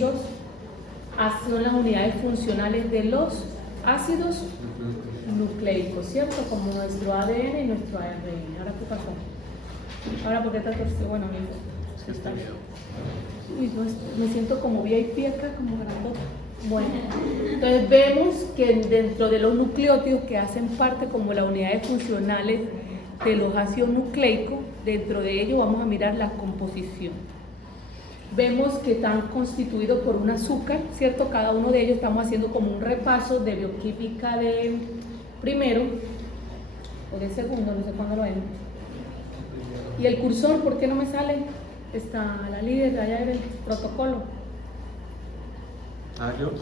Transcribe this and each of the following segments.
constituidos, son las unidades funcionales de los ácidos nucleicos, ¿cierto? Como nuestro ADN y nuestro ARN. ¿Ahora qué pasó? Ahora, ¿por qué está torcido? Bueno, amigo, sí está bien. Uy, no, me siento como VIP acá, como grandota. Bueno, entonces vemos que dentro de los nucleótidos que hacen parte como las unidades funcionales de los ácidos nucleicos, dentro de ellos vamos a mirar la composición. Vemos que están constituidos por un azúcar, ¿cierto? Cada uno de ellos estamos haciendo como un repaso de bioquímica de primero o de segundo, no sé cuándo lo ven. Y el cursor, ¿por qué no me sale? Está la líder, allá era el protocolo. ¿Yo? No,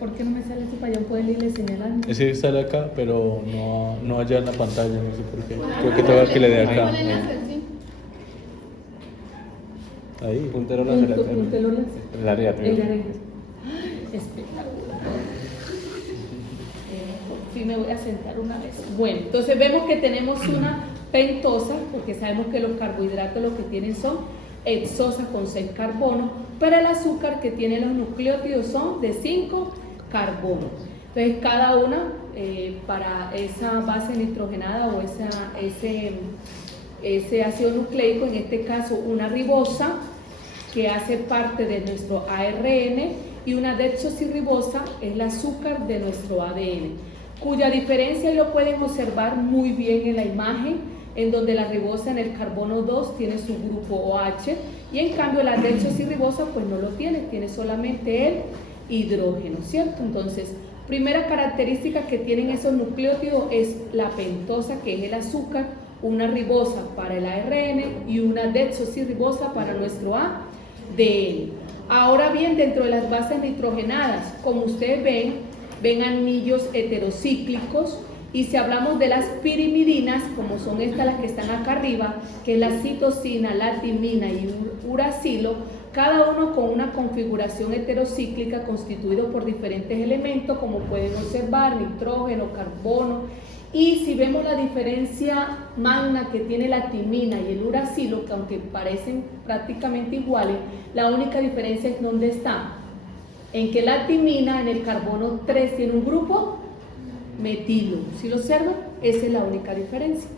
¿por qué no me sale eso para yo poder irle señalando? Ese sale acá, pero no allá en la pantalla, no sé por qué. Creo que tengo que le dé acá. Ahí. Puntero láser. Puntero láser. El área El arriba. área. Espectacular. Sí, me voy a sentar una vez. Bueno, entonces vemos que tenemos una pentosa, porque sabemos que los carbohidratos lo que tienen son hexosa con 6 carbonos, pero el azúcar que tienen los nucleótidos son de 5 carbonos. Entonces cada una para esa base nitrogenada o ese ácido nucleico, en este caso una ribosa que hace parte de nuestro ARN y una desoxirribosa es el azúcar de nuestro ADN, cuya diferencia lo pueden observar muy bien en la imagen, en donde la ribosa en el carbono 2 tiene su grupo OH y en cambio la desoxirribosa pues no lo tiene solamente el hidrógeno, ¿cierto? Entonces, primera característica que tienen esos nucleótidos es la pentosa, que es el azúcar, una ribosa para el ARN y una desoxirribosa para nuestro ADN. Ahora bien, dentro de las bases nitrogenadas, como ustedes ven anillos heterocíclicos, y si hablamos de las pirimidinas, como son estas las que están acá arriba, que es la citosina, la timina y uracilo, cada uno con una configuración heterocíclica constituido por diferentes elementos, como pueden observar, nitrógeno, carbono. Y si vemos la diferencia magna que tiene la timina y el uracilo, que aunque parecen prácticamente iguales, la única diferencia es dónde está. En que la timina en el carbono 3 tiene un grupo metilo. ¿Sí lo observan? Esa es la única diferencia.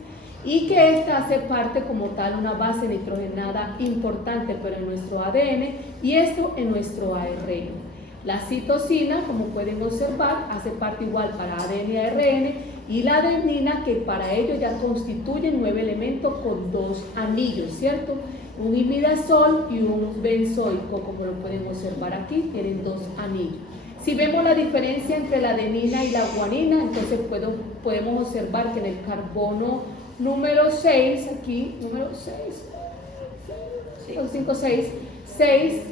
Y que esta hace parte como tal una base nitrogenada importante, pero en nuestro ADN y esto en nuestro ARN. La citosina, como pueden observar, hace parte igual para ADN y ARN, y la adenina, que para ello ya constituyen 9 elementos con 2 anillos, ¿cierto? Un imidazol y un benzoico, como lo pueden observar aquí, tienen 2 anillos. Si vemos la diferencia entre la adenina y la guanina, entonces podemos observar que en el carbono número 6, aquí, número 6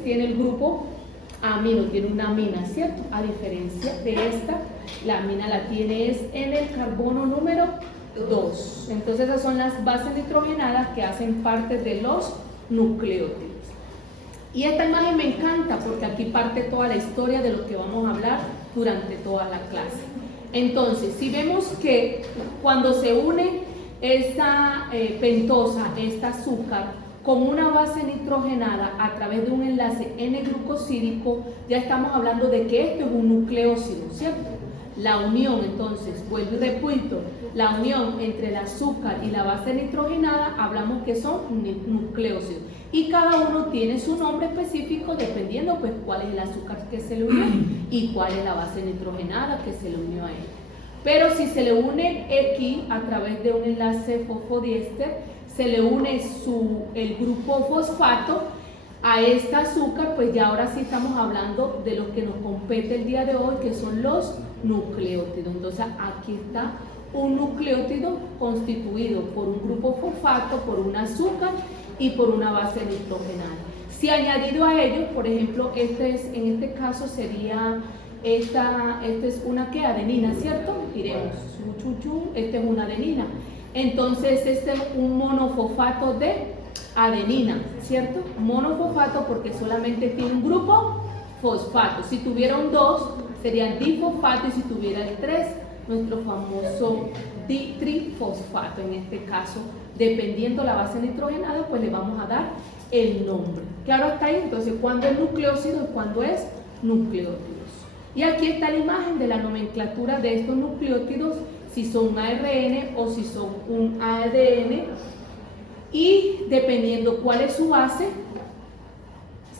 tiene el grupo amino, tiene una amina, ¿cierto? A diferencia de esta, la amina la tiene es en el carbono número 2. Entonces esas son las bases nitrogenadas que hacen parte de los nucleótidos. Y esta imagen me encanta porque aquí parte toda la historia de lo que vamos a hablar durante toda la clase. Entonces, si vemos que cuando se une esta pentosa, esta azúcar, con una base nitrogenada a través de un enlace N-glucosídico, ya estamos hablando de que esto es un nucleósido, ¿cierto? La unión, entonces, vuelvo y repito, la unión entre el azúcar y la base nitrogenada, hablamos que son nucleósidos. Y cada uno tiene su nombre específico dependiendo pues cuál es el azúcar que se le unió y cuál es la base nitrogenada que se le unió a él. Pero si se le une aquí a través de un enlace fosfodiéster, se le une el grupo fosfato a este azúcar, pues ya ahora sí estamos hablando de lo que nos compete el día de hoy, que son los nucleótidos. Entonces aquí está un nucleótido constituido por un grupo fosfato, por un azúcar y por una base nitrogenada. Si añadido a ello, por ejemplo, en este caso sería esta es una adenina, ¿cierto? Diremos, esta es una adenina. Entonces este es un monofosfato de adenina, ¿cierto? Monofosfato porque solamente tiene un grupo fosfato. Si tuviera un 2 sería difosfato y si tuviera el 3, nuestro famoso trifosfato, en este caso dependiendo la base nitrogenada, pues le vamos a dar el nombre. Claro hasta ahí, entonces, ¿cuándo es nucleócido y cuándo es nucleótidos? Y aquí está la imagen de la nomenclatura de estos nucleótidos, si son un ARN o si son un ADN, y dependiendo cuál es su base,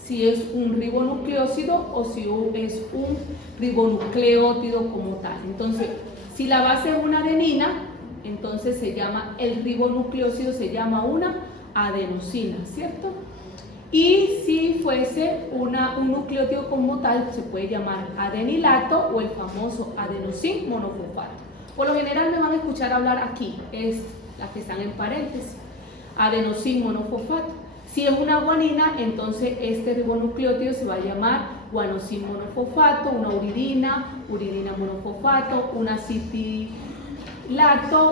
si es un ribonucleócido o si es un ribonucleótido como tal. Entonces, si la base es una adenina, entonces se llama el ribonucleócido, se llama una adenosina, ¿cierto? Y si fuese un nucleótido como tal, se puede llamar adenilato o el famoso adenosin monofosfato. Por lo general me van a escuchar hablar aquí, es las que están en paréntesis, adenosin monofosfato. Si es una guanina, entonces este ribonucleótido se va a llamar guanosin monofosfato, una uridina monofosfato, una citilato,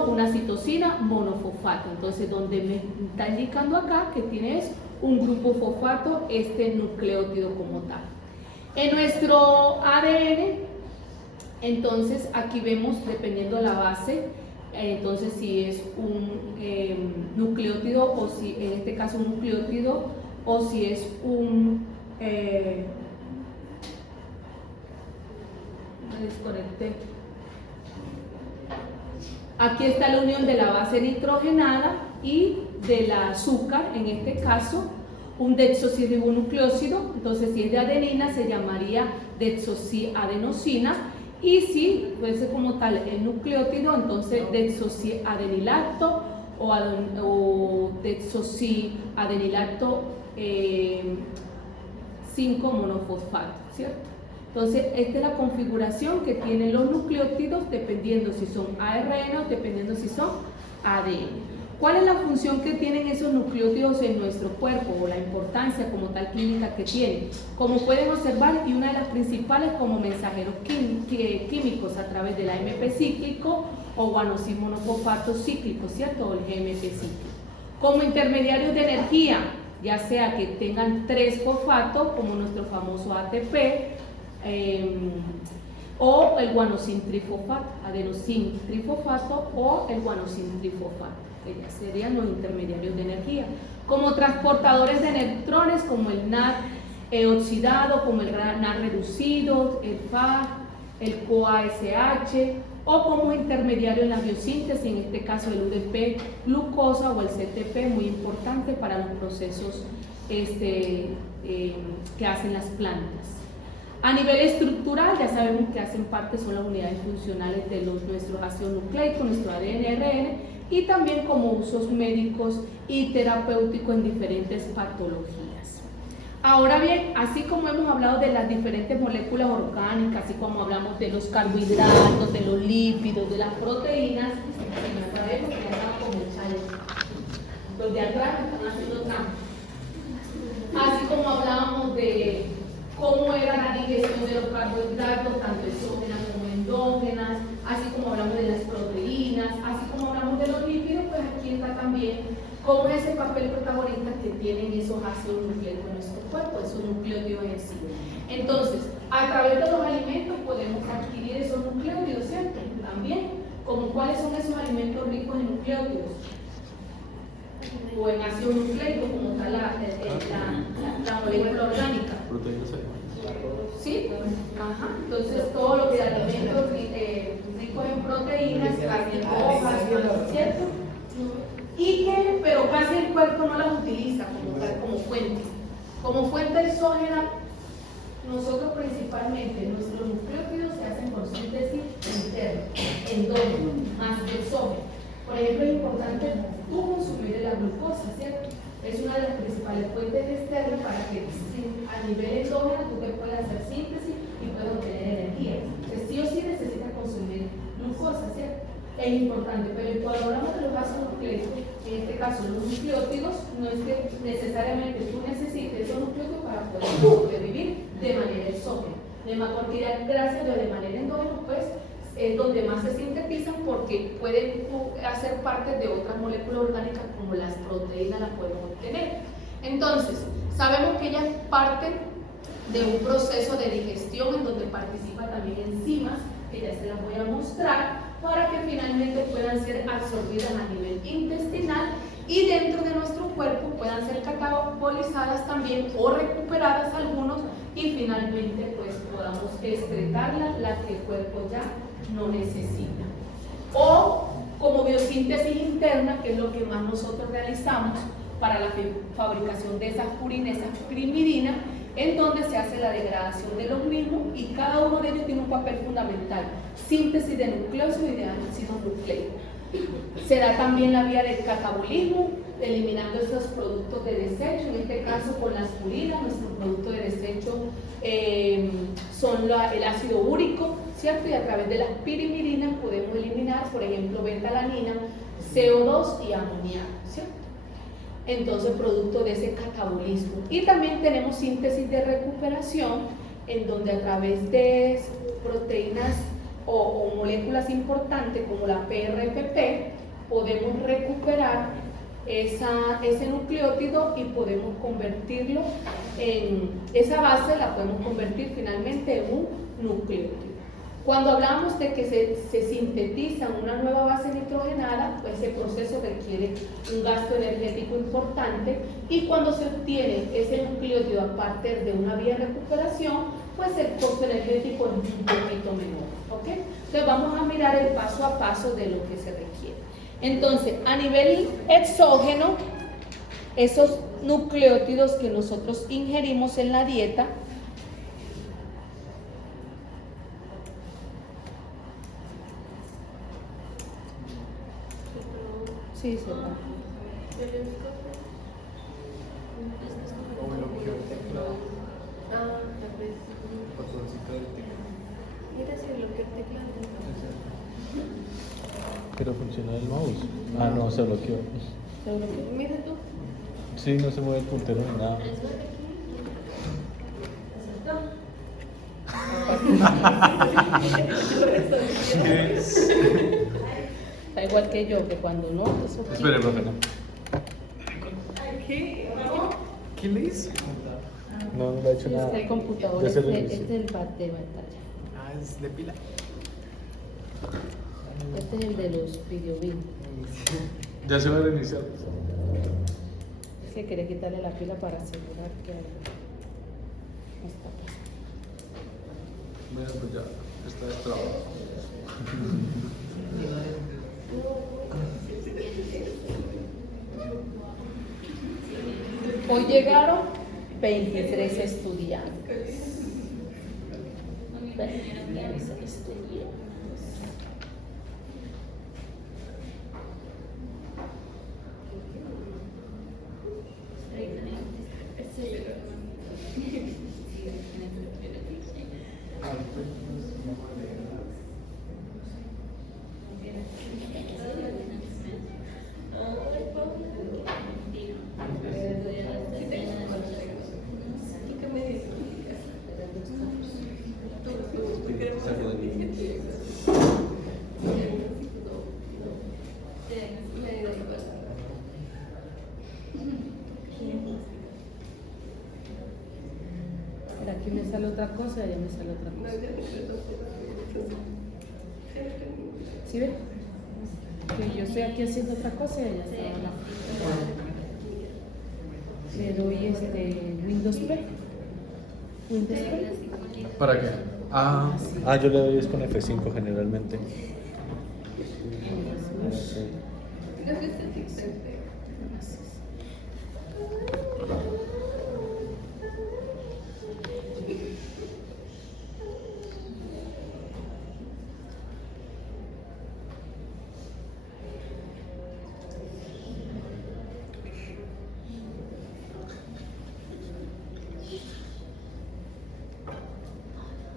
una citosina monofosfato. Entonces, donde me está indicando acá que tienes un grupo fosfato, este nucleótido como tal. En nuestro ADN, entonces aquí vemos, dependiendo de la base, entonces si es un nucleótido o si en este caso un nucleótido o si es un me desconecté. Aquí está la unión de la base nitrogenada y del azúcar, en este caso un desoxirribonucleócido. Entonces si es de adenina se llamaría desoxiadenosina, y si fuese como tal el nucleótido, entonces desoxiadenilato o desoxiadenilato 5 monofosfato, ¿cierto? Entonces esta es la configuración que tienen los nucleótidos dependiendo si son ARN o dependiendo si son ADN. ¿Cuál es la función que tienen esos nucleótidos en nuestro cuerpo o la importancia como tal clínica que tienen? Como pueden observar, y una de las principales como mensajeros químicos a través del AMP cíclico o guanosin monofosfato cíclico, ¿cierto? O el GMP cíclico. Como intermediarios de energía, ya sea que tengan 3 fosfatos, como nuestro famoso ATP, o el guanosin trifosfato, adenosin trifosfato o el guanosin trifosfato. Ellas serían los intermediarios de energía. Como transportadores de electrones, como el NAD oxidado, como el NAD reducido, el FAD, el CoASH, o como intermediario en la biosíntesis, en este caso el UDP glucosa o el CTP, muy importante para los procesos que hacen las plantas. A nivel estructural, ya sabemos que hacen parte, son las unidades funcionales de nuestros ácidos nucleicos, nuestro ADN, ARN, y también como usos médicos y terapéuticos en diferentes patologías. Ahora bien, así como hemos hablado de las diferentes moléculas orgánicas, así como hablamos de los carbohidratos, de los lípidos, de las proteínas, sabemos que ya están como chales. Los de atrás están haciendo trampa. Así como hablábamos de cómo era la digestión de los carbohidratos, tanto exógenas como endógenas, así como hablamos de las proteínas, así como hablamos de los lípidos, pues aquí está también cómo es ese papel protagonista que tienen esos ácidos nucleicos en nuestro cuerpo, esos nucleótidos en sí. Entonces, a través de los alimentos podemos adquirir esos nucleótidos, ¿cierto? También, como cuáles son esos alimentos ricos en nucleótidos o en ácido nucleico, como tal la molécula orgánica. Proteínas animales. Sí, ajá. Entonces todo lo que alimentos ricos en proteínas, carne roja, ¿cierto? Pero casi el cuerpo no las utiliza como fuente. Como fuente exógena, nosotros principalmente, nuestros nucleótidos se hacen por síntesis interna, endógeno, más que exógeno. Por ejemplo, es importante tú consumir la glucosa, ¿cierto? Es una de las principales fuentes externas para que a nivel endógeno tú te puedas hacer síntesis y puedas obtener energía. Entonces, sí o sí necesitas consumir glucosa, ¿cierto? Es importante, pero cuando hablamos de los ácidos nucleicos, en este caso los nucleótidos, no es que necesariamente tú necesites esos nucleótidos para poder sobrevivir de manera exógena. Porque gracias a de manera endógena, pues, es donde más se sintetizan porque pueden hacer parte de otras moléculas orgánicas como las proteínas las podemos obtener. Entonces, sabemos que ellas parten de un proceso de digestión en donde participan también enzimas, que ya se las voy a mostrar, para que finalmente puedan ser absorbidas a nivel intestinal y dentro de nuestro cuerpo puedan ser catabolizadas también o recuperadas algunos y finalmente pues podamos excretarla, la que el cuerpo ya no necesita. O como biosíntesis interna, que es lo que más nosotros realizamos para la fabricación de esas purinas, esas pirimidinas, en donde se hace la degradación de los mismos y cada uno de ellos tiene un papel fundamental: síntesis de nucleósidos y de ácidos nucleicos. Se da también la vía del catabolismo, eliminando esos productos de desecho, en este caso con las purinas, nuestro producto de desecho son el ácido úrico, ¿cierto? Y a través de las pirimirinas podemos eliminar, por ejemplo, betalanina, CO2 y amoníaco, ¿cierto? Entonces, producto de ese catabolismo. Y también tenemos síntesis de recuperación, en donde a través de proteínas o moléculas importantes como la PRPP podemos recuperar ese nucleótido y podemos convertirlo en esa base, la podemos convertir finalmente en un nucleótido. Cuando hablamos de que se sintetiza una nueva base nitrogenada, pues ese proceso requiere un gasto energético importante, y cuando se obtiene ese nucleótido a partir de una vía de recuperación, pues el costo energético es un poquito menor, ¿ok? Entonces vamos a mirar el paso a paso de lo que se requiere. Entonces, a nivel exógeno, esos nucleótidos que nosotros ingerimos en la dieta, sí, se va. Pero funciona el mouse. Ah, no, se bloqueó. Mira tú. Sí, no se mueve el puntero ni nada. Está igual que yo, que cuando no, eso Espere, profe, no. ¿Qué le hizo? No, no le ha hecho nada. el computador, Ya se este reinició. es el bat de pantalla. Ah, es de pila. Este es el de los videobeam. Ya se va a reiniciar. Es que quería quitarle la pila para asegurar que no está. Bueno, pues ya está destrabado. Hoy llegaron 23 estudiantes. 23 estudiantes. Aquí me sale otra cosa y allá me sale otra cosa. ¿Sí ves? Que yo estoy aquí haciendo otra cosa y allá está la. Le doy Windows P. Windows P. ¿Para qué? Ah, yo le doy es con F5 generalmente. Sí.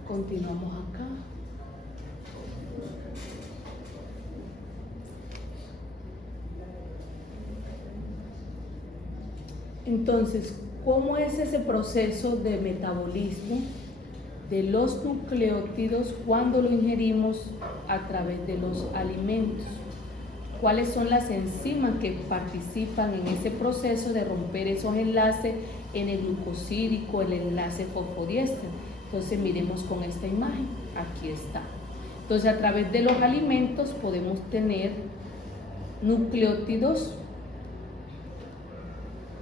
Continuamos acá. Entonces, ¿cómo es ese proceso de metabolismo de los nucleótidos cuando lo ingerimos a través de los alimentos? ¿Cuáles son las enzimas que participan en ese proceso de romper esos enlaces en el glucosídico, el enlace fosfodiéster? Entonces miremos con esta imagen, aquí está. Entonces a través de los alimentos podemos tener nucleótidos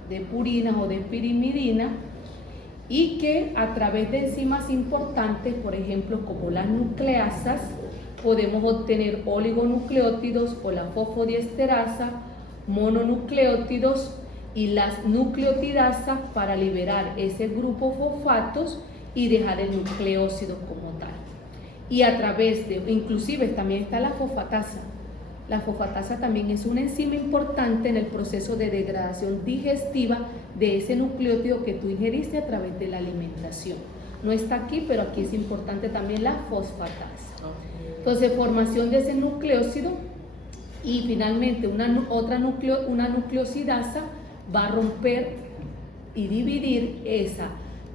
de purinas o de pirimidina, y que a través de enzimas importantes, por ejemplo, como las nucleasas, podemos obtener oligonucleótidos o la fosfodiesterasa, mononucleótidos y las nucleotidasas para liberar ese grupo fosfatos y dejar el nucleócido como tal. Y a través de, inclusive también está la fosfatasa. La fosfatasa también es una enzima importante en el proceso de degradación digestiva de ese nucleótido que tú ingeriste a través de la alimentación. No está aquí, pero aquí es importante también la fosfatasa. Entonces, formación de ese nucleócido y finalmente una nucleosidasa va a romper y dividir esa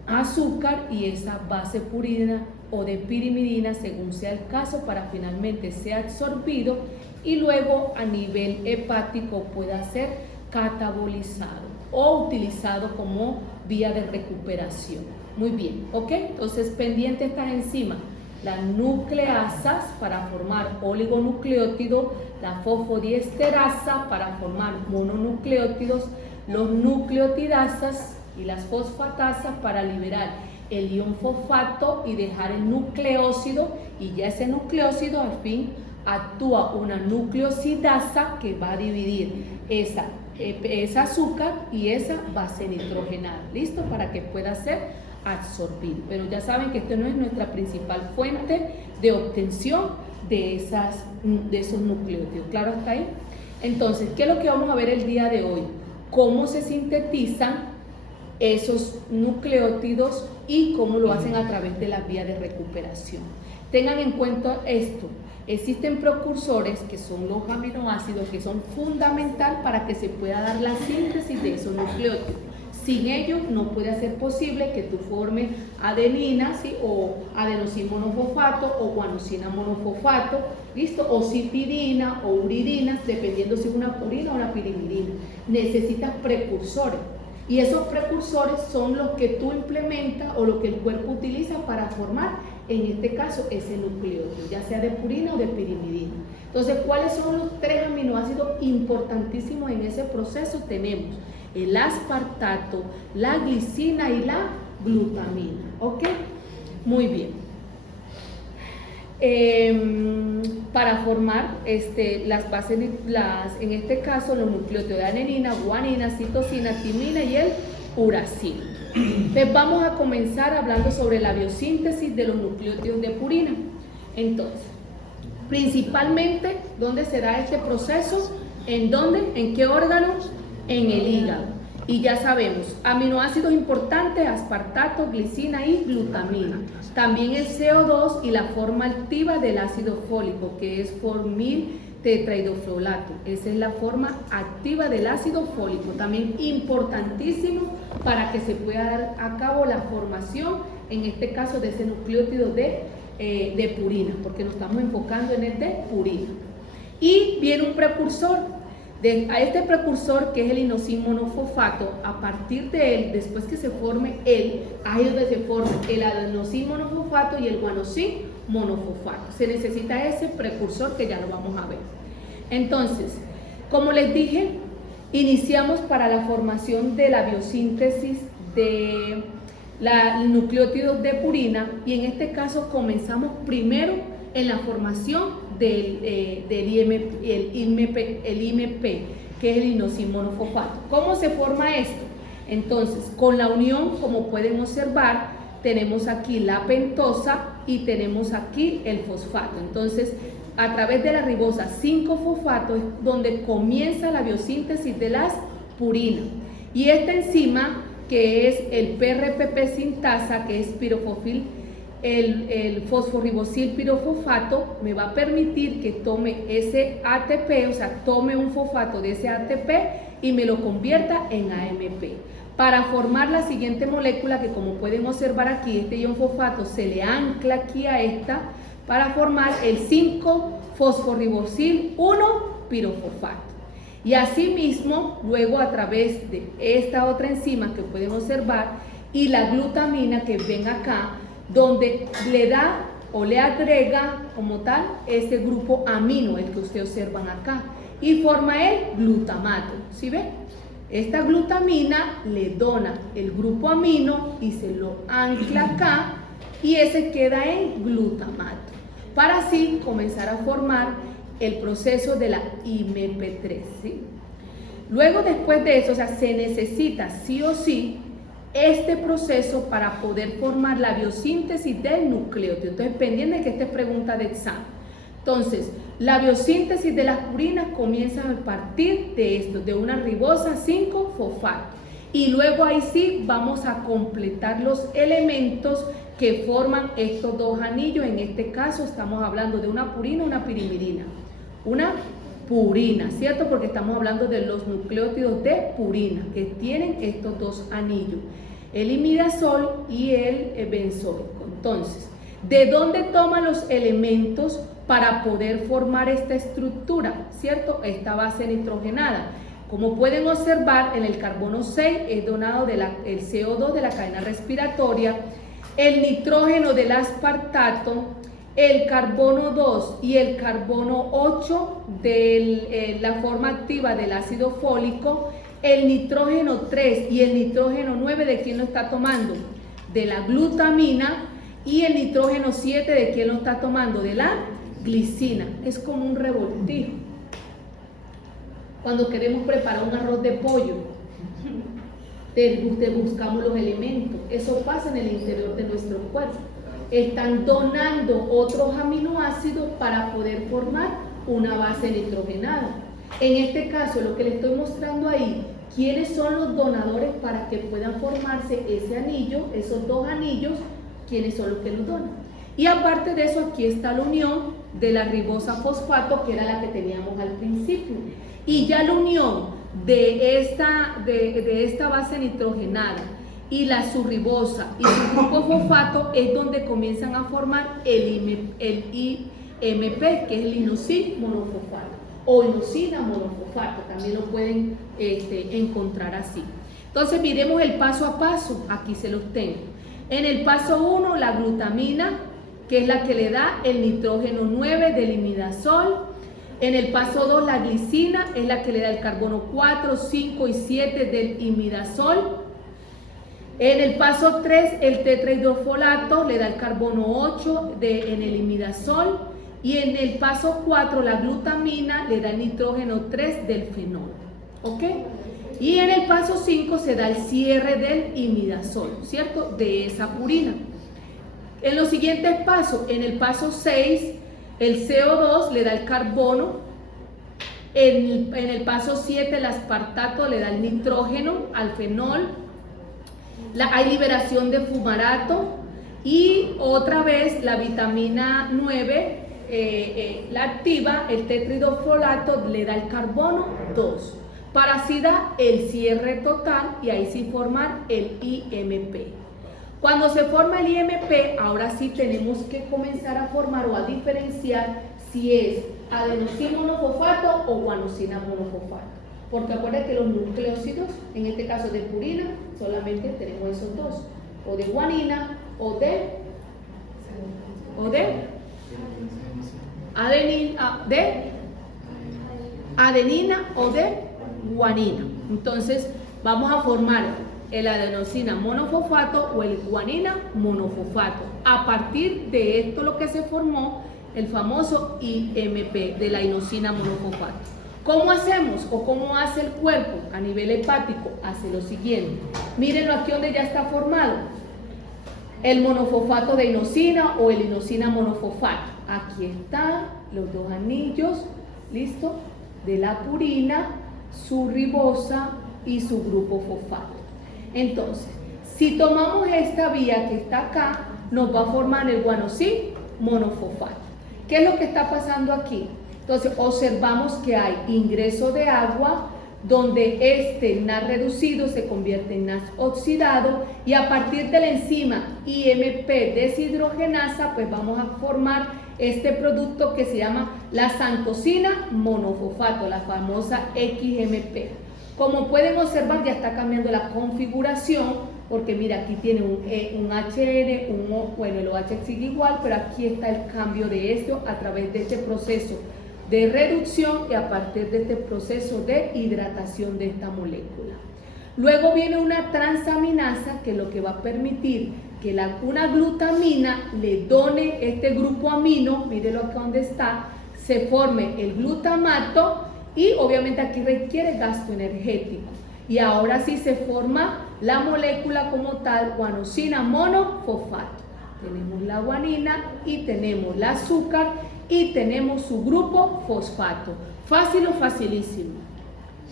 azúcar y esa base purina o de pirimidina, según sea el caso, para finalmente ser absorbido y luego a nivel hepático pueda ser catabolizado o utilizado como vía de recuperación. Muy bien, ¿ok? Entonces, pendiente estas enzimas, las nucleasas para formar oligonucleótidos, la fosfodiesterasa para formar mononucleótidos, los nucleotidasas y las fosfatasas para liberar el ion fosfato y dejar el nucleócido, y ya ese nucleócido al fin actúa una nucleosidasa que va a dividir esa azúcar y esa base nitrogenada, listo, para que pueda ser absorbido. Pero ya saben que esto no es nuestra principal fuente de obtención de esos nucleótidos. ¿Claro hasta ahí? Entonces, ¿qué es lo que vamos a ver el día de hoy? Cómo se sintetizan esos nucleótidos y cómo lo hacen a través de las vías de recuperación. Tengan en cuenta esto: existen precursores que son los aminoácidos, que son fundamental para que se pueda dar la síntesis de esos nucleótidos. Sin ellos no puede ser posible que tú formes adenina, ¿sí? O adenosina monofosfato o guanosina monofosfato, ¿listo? O citidina o uridina, dependiendo si es una purina o una pirimidina. Necesitas precursores. Y esos precursores son los que tú implementas o lo que el cuerpo utiliza para formar, en este caso, ese nucleótido, ya sea de purina o de pirimidina. Entonces, ¿cuáles son los 3 aminoácidos importantísimos en ese proceso? Tenemos el aspartato, la glicina y la glutamina. ¿Ok? Muy bien. Para formar las bases, en este caso los nucleótidos de adenina, guanina, citosina, timina y el uracilo. Entonces vamos a comenzar hablando sobre la biosíntesis de los nucleótidos de purina. Entonces, principalmente, ¿dónde se da este proceso? ¿En dónde? ¿En qué órganos? En el hígado. Y ya sabemos, aminoácidos importantes, aspartato, glicina y glutamina. También el CO2 y la forma activa del ácido fólico, que es formiltetrahidrofolato. Esa es la forma activa del ácido fólico, también importantísimo para que se pueda dar a cabo la formación, en este caso, de ese nucleótido de purina, porque nos estamos enfocando en el de purina. Y viene un precursor. A este precursor, que es el inosine monofosfato, a partir de él, después que se forme ahí es donde se forma el adenosine monofosfato y el guanosine monofosfato. Se necesita ese precursor, que ya lo vamos a ver. Entonces, como les dije, iniciamos para la formación de la biosíntesis de nucleótidos de purina, y en este caso comenzamos primero en la formación del IMP, que es el inosine monofosfato. ¿Cómo se forma esto? Entonces, con la unión, como pueden observar, tenemos aquí la pentosa y tenemos aquí el fosfato. Entonces, a través de la ribosa 5-fosfato es donde comienza la biosíntesis de las purinas. Y esta enzima, que es el PRPP sintasa, que es pirofosfil, el fosforibosil pirofosfato, me va a permitir que tome ese ATP, o sea, tome un fosfato de ese ATP y me lo convierta en AMP. Para formar la siguiente molécula, que como pueden observar aquí, este ion fosfato se le ancla aquí a esta, para formar el 5-fosforibosil 1-pirofosfato. Y asimismo, luego a través de esta otra enzima que pueden observar y la glutamina que ven acá, donde le da o le agrega como tal este grupo amino, el que ustedes observan acá, y forma el glutamato. ¿Sí ven? Esta glutamina le dona el grupo amino y se lo ancla acá y ese queda en glutamato, para así comenzar a formar el proceso de la IMP3, ¿sí? Luego, después de eso, o sea, se necesita sí o sí este proceso para poder formar la biosíntesis del nucleótido. Entonces, pendiente de que esta es pregunta de examen. Entonces, la biosíntesis de las purinas comienza a partir de esto, de una ribosa 5-fosfato. Y luego ahí sí vamos a completar los elementos que forman estos dos anillos. En este caso estamos hablando de una purina, una pirimidina. Una purina, ¿cierto? Porque estamos hablando de los nucleótidos de purina que tienen estos dos anillos, el imidazol y el benzoico. Entonces, ¿de dónde toman los elementos para poder formar esta estructura, ¿cierto? Esta base nitrogenada. Como pueden observar, en el carbono 6 es donado el CO2 de la cadena respiratoria, el nitrógeno del aspartato, el carbono 2 y el carbono 8 de la forma activa del ácido fólico, el nitrógeno 3 y el nitrógeno 9, ¿de quién lo está tomando? De la glutamina, y el nitrógeno 7, ¿de quién lo está tomando? De la glicina. Es como un revoltijo. Cuando queremos preparar un arroz de pollo, buscamos los elementos. Eso pasa en el interior de nuestro cuerpo. Están donando otros aminoácidos para poder formar una base nitrogenada. En este caso, lo que les estoy mostrando ahí, ¿quiénes son los donadores para que puedan formarse ese anillo, esos dos anillos? ¿Quiénes son los que los donan? Y aparte de eso, aquí está la unión de la ribosa fosfato, que era la que teníamos al principio. Y ya la unión de esta base nitrogenada y la surribosa y su grupo fosfato es donde comienzan a formar el IMP, que es el inosina monofosfato o inosina monofosfato, también lo pueden encontrar así. Entonces miremos el paso a paso, aquí se los tengo. En el paso 1, la glutamina, que es la que le da el nitrógeno 9 del imidazol. En el paso 2, la glicina, es la que le da el carbono 4, 5 y 7 del imidazol. En el paso 3, el tetrahidrofolato le da el carbono 8 en el imidazol. Y en el paso 4, la glutamina le da el nitrógeno 3 del fenol. ¿Ok? Y en el paso 5 se da el cierre del imidazol, ¿cierto? De esa purina. En los siguientes pasos, en el paso 6, el CO2 le da el carbono. En el paso 7, el aspartato le da el nitrógeno al fenol. Hay liberación de fumarato. Y otra vez la vitamina 9, la activa, el tetrahidrofolato le da el carbono 2. Para así dar el cierre total y ahí sí formar el IMP. Cuando se forma el IMP, ahora sí tenemos que comenzar a formar o a diferenciar si es adenosina monofosfato o guanosina monofosfato. Porque acuérdense que los nucleósidos, en este caso de purina, solamente tenemos esos dos, o de guanina o de adenina o de guanina. Entonces vamos a formar el adenosina monofosfato o el guanina monofosfato. A partir de esto lo que se formó el famoso IMP de la inosina monofosfato. ¿Cómo hacemos o cómo hace el cuerpo a nivel hepático? Hace lo siguiente. Mírenlo aquí donde ya está formado el monofosfato de inosina o el inosina monofosfato. Aquí están los dos anillos, ¿listo? De la purina, su ribosa y su grupo fosfato. Entonces, si tomamos esta vía que está acá, nos va a formar el guanosin monofosfato. ¿Qué es lo que está pasando aquí? Entonces, observamos que hay ingreso de agua, donde este NAS reducido se convierte en NAS oxidado, y a partir de la enzima IMP deshidrogenasa, pues vamos a formar este producto que se llama la xantosina monofosfato, la famosa XMP. Como pueden observar, ya está cambiando la configuración, porque mira, aquí tiene un HN, bueno, el OH sigue igual, pero aquí está el cambio de esto a través de este proceso de reducción y a partir de este proceso de hidratación de esta molécula. Luego viene una transaminasa que lo que va a permitir que una glutamina le done este grupo amino, mírelo acá donde está, se forme el glutamato y obviamente aquí requiere gasto energético. Y ahora sí se forma la molécula como tal, guanosina monofosfato. Tenemos la guanina y tenemos el azúcar y tenemos su grupo fosfato. ¿Fácil o facilísimo?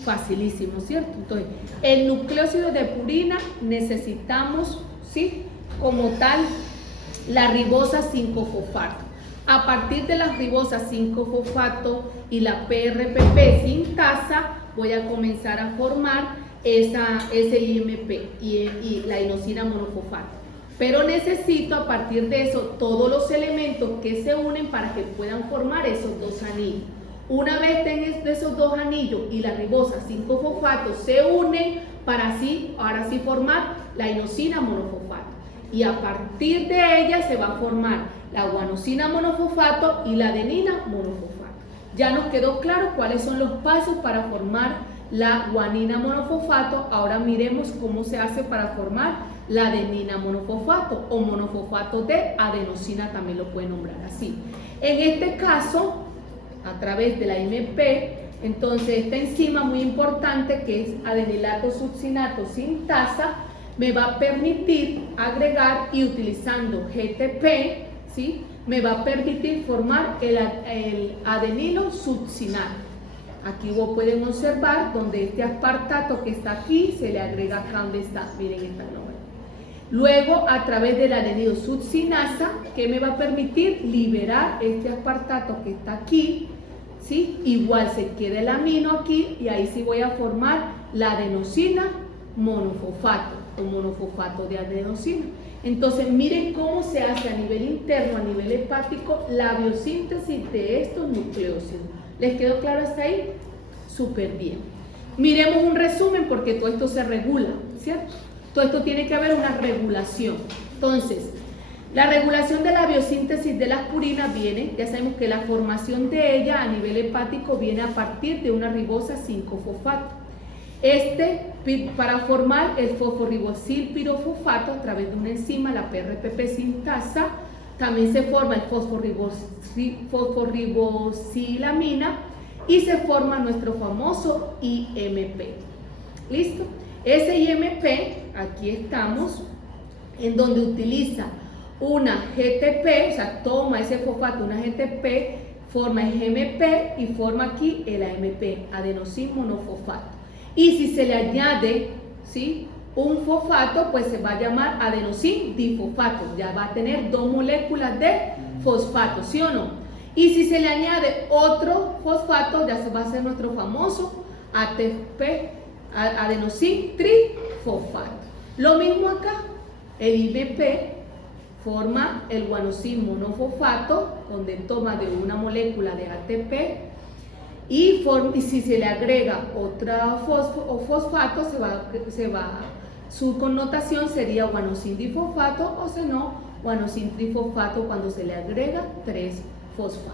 Facilísimo, ¿cierto? Entonces, el nucleósido de purina necesitamos, ¿sí? Como tal, la ribosa 5-fosfato. A partir de la ribosa 5-fosfato y la PRPP sintasa, voy a comenzar a formar ese IMP y la inosina monofosfato. Pero necesito a partir de eso todos los elementos que se unen para que puedan formar esos dos anillos. Una vez tengan esos dos anillos y la ribosa 5-fosfato se unen para así, ahora sí formar la inosina monofosfato. Y a partir de ella se va a formar la guanosina monofosfato y la adenina monofosfato. Ya nos quedó claro cuáles son los pasos para formar la guanina monofosfato. Ahora miremos cómo se hace para formar la adenina monofosfato o monofosfato de adenosina, también lo pueden nombrar así. En este caso, a través de la IMP, entonces esta enzima muy importante que es adenilato succinato sintasa me va a permitir agregar y utilizando GTP, ¿sí? Me va a permitir formar el adenilo succinato. Aquí vos pueden observar donde este aspartato que está aquí se le agrega acá donde está, miren esta nombre. Luego a través del adenilo succinasa que me va a permitir liberar este aspartato que está aquí, ¿sí? Igual se queda el amino aquí y ahí sí voy a formar la adenosina monofosfato o monofosfato de adenosina. Entonces miren cómo se hace a nivel interno, a nivel hepático, la biosíntesis de estos nucleósidos. ¿Les quedó claro hasta ahí? Súper bien. Miremos un resumen porque todo esto se regula, ¿cierto? Todo esto tiene que haber una regulación. Entonces, la regulación de la biosíntesis de las purinas viene, ya sabemos que la formación de ella a nivel hepático viene a partir de una ribosa 5-fosfato. Para formar el fosforibosil pirofosfato a través de una enzima, la PRPP sintasa, también se forma el fosforibosilamina y se forma nuestro famoso IMP. ¿Listo? Ese IMP, aquí estamos, en donde utiliza una GTP, o sea, toma ese fosfato, una GTP, forma el GMP y forma aquí el AMP, adenosín monofosfato. Y si se le añade, ¿sí?, un fosfato, pues se va a llamar adenosín difosfato, ya va a tener dos moléculas de fosfato, ¿sí o no? Y si se le añade otro fosfato, ya se va a hacer nuestro famoso ATP, adenosín trifosfato. Lo mismo acá, el IMP forma el guanosín monofosfato, donde toma de una molécula de ATP, y si se le agrega otra fosfato, su connotación sería guanosín difosfato, o si no, guanosín trifosfato cuando se le agrega 3 fosfatos.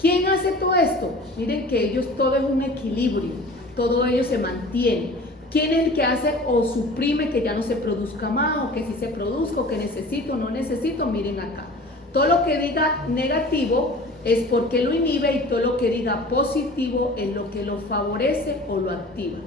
¿Quién hace todo esto? Miren que todo es un equilibrio, todo ello se mantiene. ¿Quién es el que hace o suprime que ya no se produzca más, o que si se produzca, o que necesito o no necesito? Miren acá, todo lo que diga negativo es porque lo inhibe y todo lo que diga positivo es lo que lo favorece o lo activa.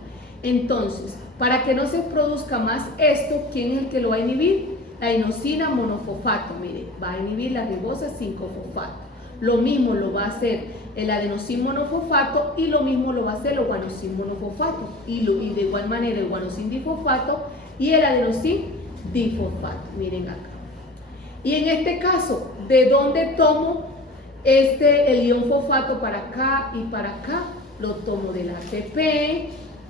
Entonces, para que no se produzca más esto, ¿quién es el que lo va a inhibir? La inosina monofosfato, mire, va a inhibir la ribosa 5-fosfato. Lo mismo lo va a hacer el adenosín monofosfato y lo mismo lo va a hacer el guanosín monofosfato. Y de igual manera el guanosín difosfato y el adenosín difosfato, miren acá. Y en este caso, ¿de dónde tomo el ion fosfato para acá y para acá? Lo tomo del ATP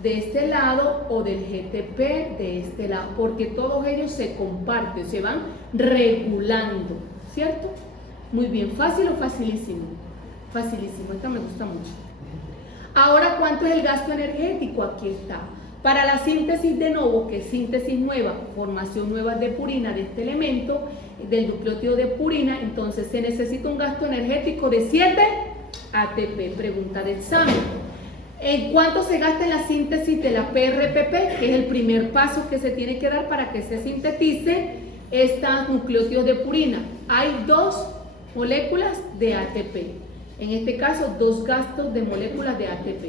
de este lado o del GTP de este lado, porque todos ellos se comparten, se van regulando, ¿cierto? Muy bien, ¿fácil o facilísimo? Facilísimo, esta me gusta mucho. Ahora, ¿cuánto es el gasto energético? Aquí está. Para la síntesis de novo, que es síntesis nueva, formación nueva de purina de este elemento, del nucleótido de purina, entonces se necesita un gasto energético de 7 ATP, pregunta de examen. ¿En cuánto se gasta en la síntesis de la PRPP? Que es el primer paso que se tiene que dar para que se sintetice estos nucleótidos de purina. Hay 2 moléculas de ATP. En este caso, 2 gastos de moléculas de ATP.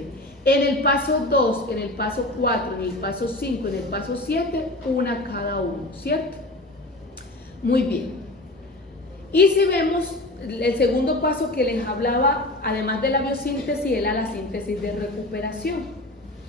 En el paso 2, en el paso 4, en el paso 5, en el paso 7, una cada uno, ¿cierto? Muy bien. Y si vemos el segundo paso que les hablaba, además de la biosíntesis, era la síntesis de recuperación,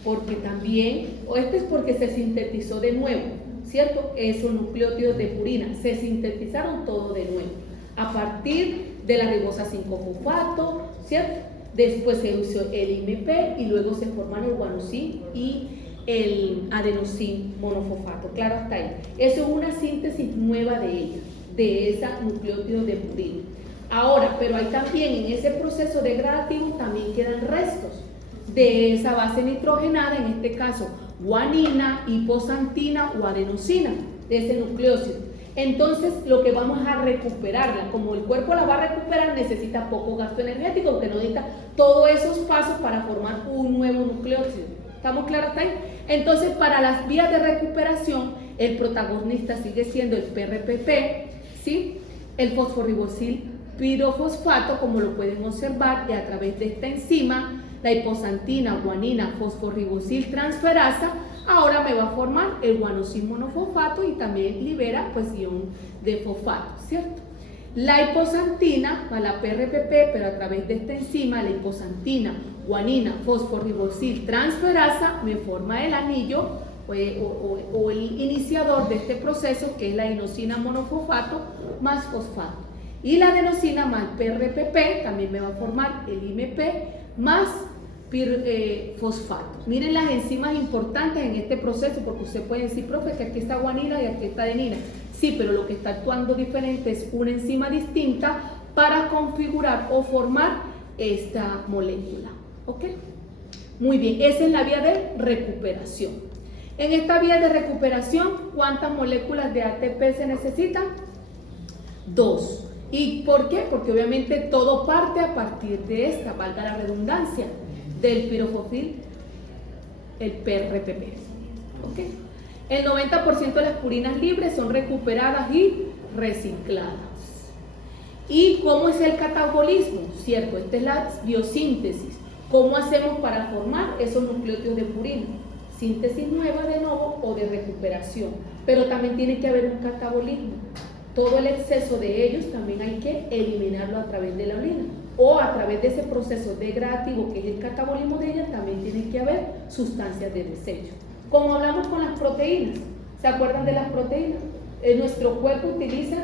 porque también, o este es porque se sintetizó de nuevo, ¿cierto? Esos nucleótidos de purina se sintetizaron todo de nuevo, a partir de la ribosa 5-fosfato, ¿cierto? Después se usó el IMP y luego se forman el guanosin y el adenosin monofosfato. Claro, hasta ahí. Eso es una síntesis nueva de ella, de esa nucleótido de purina. Ahora, pero hay también en ese proceso degradativo también quedan restos de esa base nitrogenada, en este caso guanina, hiposantina o adenosina, de ese nucleósido. Entonces, lo que vamos a recuperarla, como el cuerpo la va a recuperar, necesita poco gasto energético, porque no necesita todos esos pasos para formar un nuevo nucleósido. ¿Estamos claros hasta ahí? Entonces, para las vías de recuperación, el protagonista sigue siendo el PRPP, ¿sí? El fosforibosil pirofosfato, como lo pueden observar, y a través de esta enzima, la hiposantina, guanina, fosforibosil transferasa, ahora me va a formar el guanosin monofosfato y también libera pues ion de fosfato, ¿cierto? La hiposantina, la PRPP, pero a través de esta enzima, la hiposantina, guanina, fosforibosil transferasa, me forma el anillo o el iniciador de este proceso, que es la inosina monofosfato más fosfato. Y la adenosina más PRPP también me va a formar el IMP más fosfato. Miren las enzimas importantes en este proceso, porque usted puede decir, profe, que aquí está guanina y aquí está adenina. Sí, pero lo que está actuando diferente es una enzima distinta para configurar o formar esta molécula. ¿Ok? Muy bien, esa es la vía de recuperación. En esta vía de recuperación, ¿cuántas moléculas de ATP se necesitan? 2. ¿Y por qué? Porque obviamente todo parte a partir de esta, valga la redundancia, del pirofosfil, el PRPP. ¿Ok? El 90% de las purinas libres son recuperadas y recicladas. ¿Y cómo es el catabolismo? Cierto, esta es la biosíntesis. ¿Cómo hacemos para formar esos nucleótidos de purina? Síntesis nueva de nuevo o de recuperación. Pero también tiene que haber un catabolismo. Todo el exceso de ellos también hay que eliminarlo a través de la orina o a través de ese proceso degradativo que es el catabolismo de ellas. También tiene que haber sustancias de desecho. Como hablamos con las proteínas, ¿se acuerdan de las proteínas? Nuestro cuerpo utiliza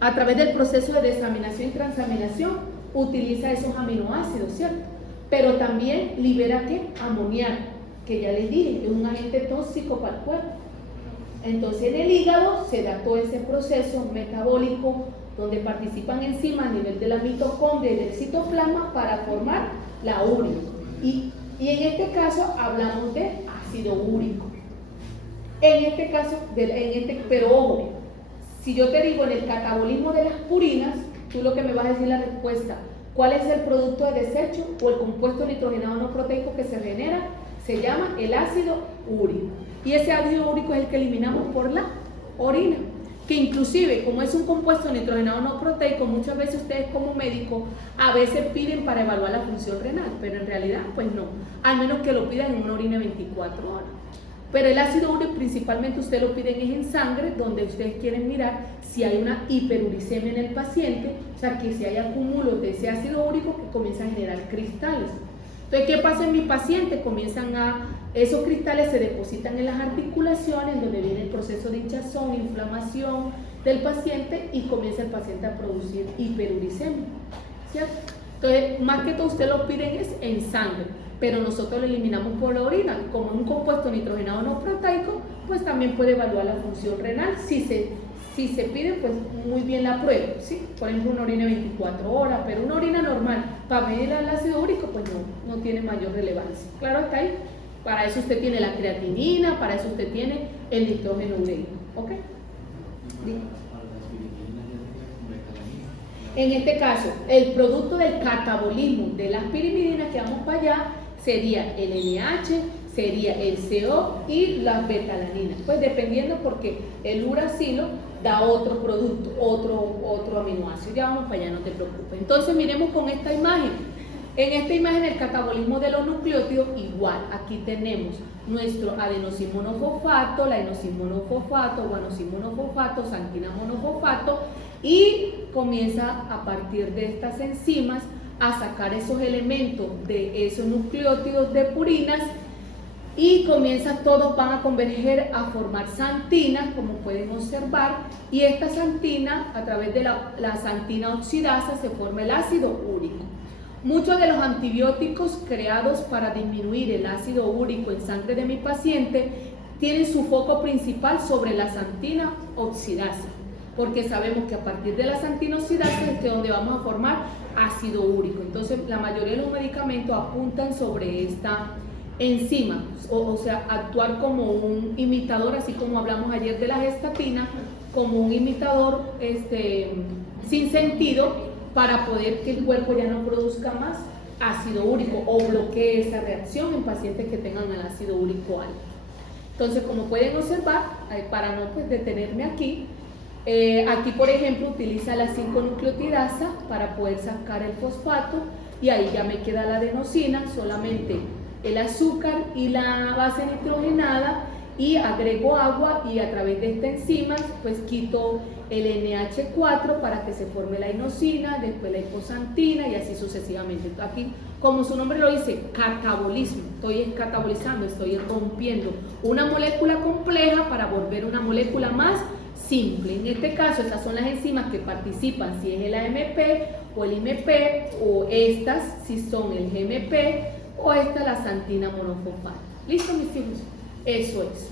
a través del proceso de desaminación y transaminación, utiliza esos aminoácidos, ¿cierto? Pero también libera ¿qué? Amoníaco, que ya les dije, es un agente tóxico para el cuerpo. Entonces en el hígado se da todo ese proceso metabólico donde participan enzimas a nivel de la mitocondria y del citoplasma para formar la urina. Y en este caso hablamos de ácido úrico. En este caso, pero ojo, si yo te digo en el catabolismo de las purinas, tú lo que me vas a decir la respuesta, ¿cuál es el producto de desecho o el compuesto nitrogenado no proteico que se genera? Se llama el ácido úrico. Y ese ácido úrico es el que eliminamos por la orina. Que inclusive, como es un compuesto nitrogenado no proteico, muchas veces ustedes como médicos a veces piden para evaluar la función renal, pero en realidad pues no, al menos que lo pidan en una orina 24 horas. Pero el ácido úrico principalmente ustedes lo piden es en sangre, donde ustedes quieren mirar si hay una hiperuricemia en el paciente, o sea que si hay acúmulos de ese ácido úrico que comienza a generar cristales. Entonces, ¿qué pasa en mi paciente? Esos cristales se depositan en las articulaciones, donde viene el proceso de hinchazón, inflamación del paciente y comienza el paciente a producir hiperuricemia, ¿cierto? Entonces, más que todo ustedes lo piden es en sangre, pero nosotros lo eliminamos por la orina. Como un compuesto nitrogenado no proteico, pues también puede evaluar la función renal. Si se pide, pues muy bien la prueba, ¿sí? Por ejemplo, una orina 24 horas, pero una orina normal, para medir el ácido úrico, pues no tiene mayor relevancia. ¿Claro hasta ahí? Para eso usted tiene la creatinina, para eso usted tiene el nitrógeno ureico, ¿ok? En este caso, el producto del catabolismo de las pirimidinas que vamos para allá sería el NH, sería el CO y las betalaninas. Pues dependiendo, porque el uracilo da otro producto, otro aminoácido. Ya vamos para allá, no te preocupes. Entonces miremos con esta imagen. En esta imagen el catabolismo de los nucleótidos igual. Aquí tenemos nuestro adenosín-monofosfato, la inosín-monofosfato, guanosín-monofosfato, santina-monofosfato, y comienza a partir de estas enzimas a sacar esos elementos de esos nucleótidos de purinas, y todos van a converger a formar santinas, como pueden observar, y esta santina, a través de la santina oxidasa, se forma el ácido úrico. Muchos de los antibióticos creados para disminuir el ácido úrico en sangre de mi paciente tienen su foco principal sobre la santina oxidasa, porque sabemos que a partir de la santina oxidasa es donde vamos a formar ácido úrico. Entonces la mayoría de los medicamentos apuntan sobre esta enzima, o sea, actuar como un imitador, así como hablamos ayer de las estatinas, como un imitador sin sentido, para poder que el cuerpo ya no produzca más ácido úrico o bloquee esa reacción en pacientes que tengan el ácido úrico alto. Entonces, como pueden observar, para no detenerme aquí, aquí por ejemplo utiliza la 5-nucleotidasa para poder sacar el fosfato, y ahí ya me queda la adenosina, solamente el azúcar y la base nitrogenada, y agrego agua, y a través de esta enzima pues quito el NH4 para que se forme la inosina, después la hiposantina y así sucesivamente. Aquí, como su nombre lo dice, catabolismo, estoy catabolizando, estoy rompiendo una molécula compleja para volver una molécula más simple. En este caso, estas son las enzimas que participan, si es el AMP o el IMP, o estas si son el GMP, o esta la santina monofosfato. ¿Listo, mis hijos? Eso es.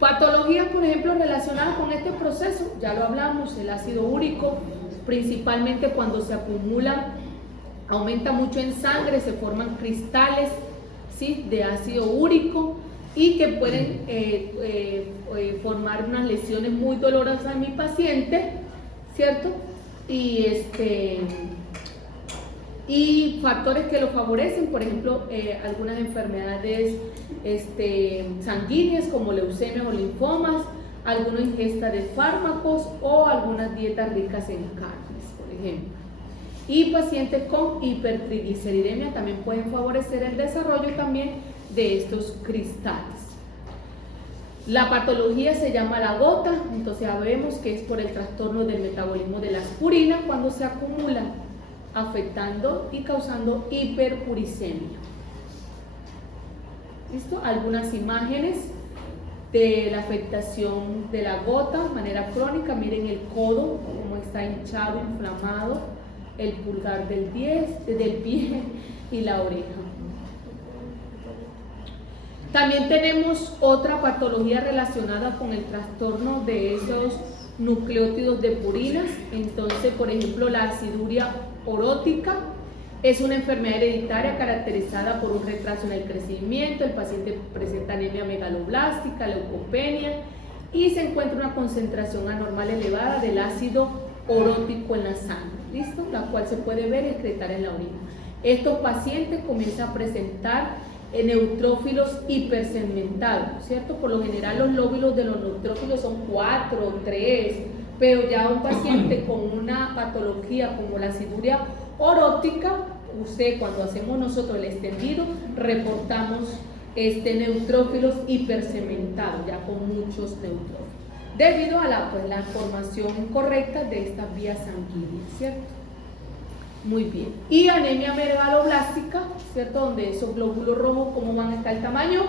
Patologías, por ejemplo, relacionadas con este proceso, ya lo hablamos, el ácido úrico, principalmente cuando se acumula, aumenta mucho en sangre, se forman cristales, ¿sí?, de ácido úrico, y que pueden formar unas lesiones muy dolorosas en mi paciente, ¿cierto? Y factores que lo favorecen, por ejemplo, algunas enfermedades sanguíneas como leucemias o linfomas, alguna ingesta de fármacos o algunas dietas ricas en carnes, por ejemplo. Y pacientes con hipertrigliceridemia también pueden favorecer el desarrollo también de estos cristales. La patología se llama la gota, entonces sabemos que es por el trastorno del metabolismo de las purinas cuando se acumulan, afectando y causando hiperuricemia. ¿Listo? Algunas imágenes de la afectación de la gota de manera crónica. Miren el codo, cómo está hinchado, inflamado, el pulgar del pie y la oreja. También tenemos otra patología relacionada con el trastorno de esos nucleótidos de purinas. Entonces, por ejemplo, la aciduria orótica es una enfermedad hereditaria caracterizada por un retraso en el crecimiento. El paciente presenta anemia megaloblástica, leucopenia, y se encuentra una concentración anormal elevada del ácido orótico en la sangre, ¿listo?, la cual se puede ver y excretar en la orina. Estos pacientes comienzan a presentar neutrófilos hipersegmentados, ¿cierto? Por lo general los lóbulos de los neutrófilos son 4 o 3, pero ya un paciente con una patología como la aciduria orótica, cuando hacemos nosotros el extendido, reportamos neutrófilos hipersegmentados, ya con muchos neutrófilos, debido a la formación correcta de estas vías sanguíneas, ¿cierto? Muy bien. Y anemia megaloblástica, ¿cierto? Donde esos glóbulos rojos, ¿cómo van a estar el tamaño?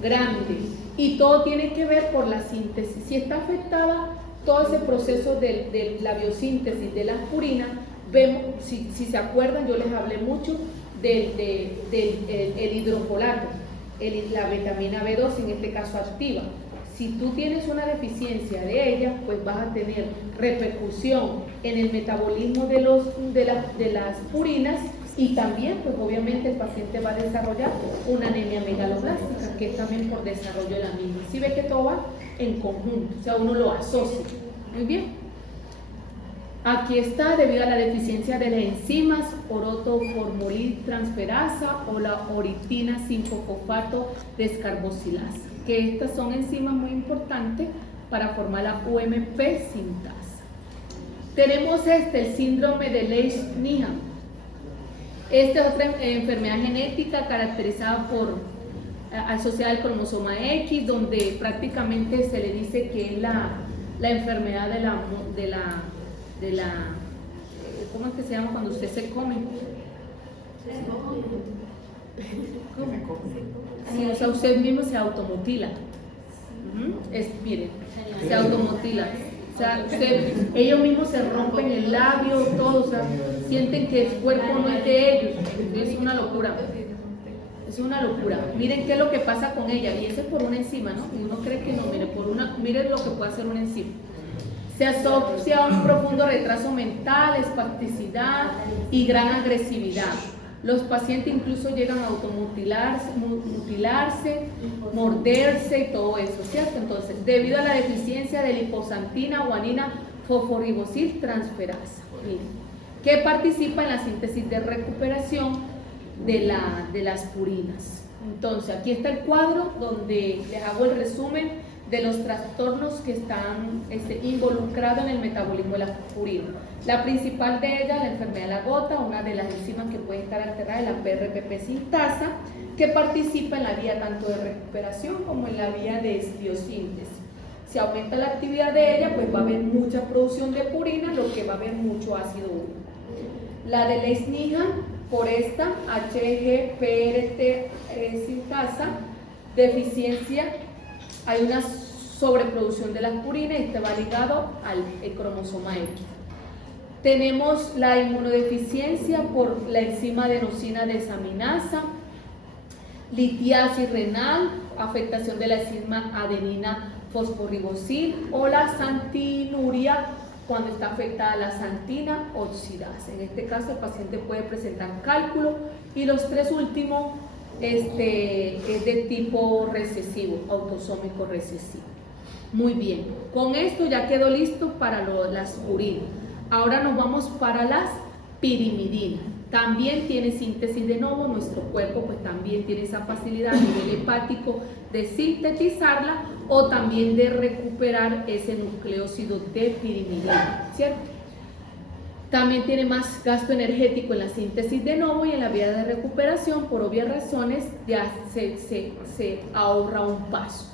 Grande. Y todo tiene que ver por la síntesis. Si está afectada todo ese proceso de la biosíntesis de las purinas, vemos, si se acuerdan, yo les hablé mucho del hidrofolato, la vitamina B2, en este caso activa. Si tú tienes una deficiencia de ella, pues vas a tener repercusión en el metabolismo de las purinas, y también, pues obviamente el paciente va a desarrollar una anemia megaloblástica, que es también por desarrollo de la misma. Si ve que todo va en conjunto, o sea, uno lo asocia. Muy bien. Aquí está, debido a la deficiencia de las enzimas orotoformoliltransferasa o la orotina 5-fosfato descarboxilasa, que estas son enzimas muy importantes para formar la UMP sintasa. Tenemos el síndrome de Lesch-Nyhan. Esta es otra enfermedad genética caracterizada por asociada al cromosoma X, donde prácticamente se le dice que es la enfermedad de la ¿cómo es que se llama cuando usted se come? Sí, o sea, usted mismo se automutila. Miren, se automutila. O sea, ellos mismos se rompen el labio, todo, o sea, sienten que el cuerpo no es de ellos. Es una locura. Es una locura. Miren qué es lo que pasa con ella. Y eso es por una enzima, ¿no? Y uno cree que no, miren lo que puede hacer una enzima. Se asocia a un profundo retraso mental, espasticidad y gran agresividad. Los pacientes incluso llegan a automutilarse, morderse y todo eso, ¿cierto? Entonces, debido a la deficiencia de liposantina, guanina, fosforibosiltransferasa, que participa en la síntesis de recuperación de las purinas. Entonces, aquí está el cuadro donde les hago el resumen de los trastornos que están involucrados en el metabolismo de la purina. La principal de ellas, la enfermedad de la gota, una de las enzimas que puede estar alterada es la PRPP sintasa, que participa en la vía tanto de recuperación como en la vía de biosíntesis. Si aumenta la actividad de ella, pues va a haber mucha producción de purina, lo que va a haber mucho ácido úrico. La de Lesch-Nyhan, por esta HGPRT sintasa, deficiencia, hay una sobreproducción de las purinas y este va ligado al cromosoma X. Tenemos la inmunodeficiencia por la enzima adenosina desaminasa, litiasis renal, afectación de la enzima adenina fosforibosil o la santinuria cuando está afectada la santina oxidasa. En este caso el paciente puede presentar cálculo y los tres últimos es de tipo recesivo, autosómico recesivo. Muy bien, con esto ya quedó listo para las purinas. Ahora nos vamos para las pirimidinas. También tiene síntesis de novo, nuestro cuerpo pues también tiene esa facilidad a nivel hepático de sintetizarla o también de recuperar ese nucleócido de pirimidina, ¿cierto? También tiene más gasto energético en la síntesis de novo y en la vía de recuperación, por obvias razones, ya se ahorra un paso.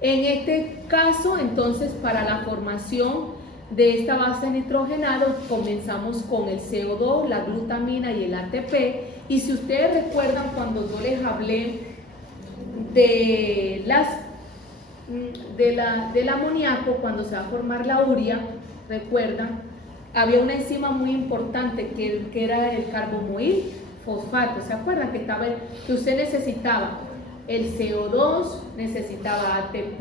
En este caso, entonces, para la formación de esta base nitrogenada, comenzamos con el CO2, la glutamina y el ATP. Y si ustedes recuerdan, cuando yo les hablé del amoníaco, cuando se va a formar la urea, recuerdan, había una enzima muy importante que era el carbomoil fosfato. ¿Se acuerdan? Que usted necesitaba el CO2, necesitaba ATP,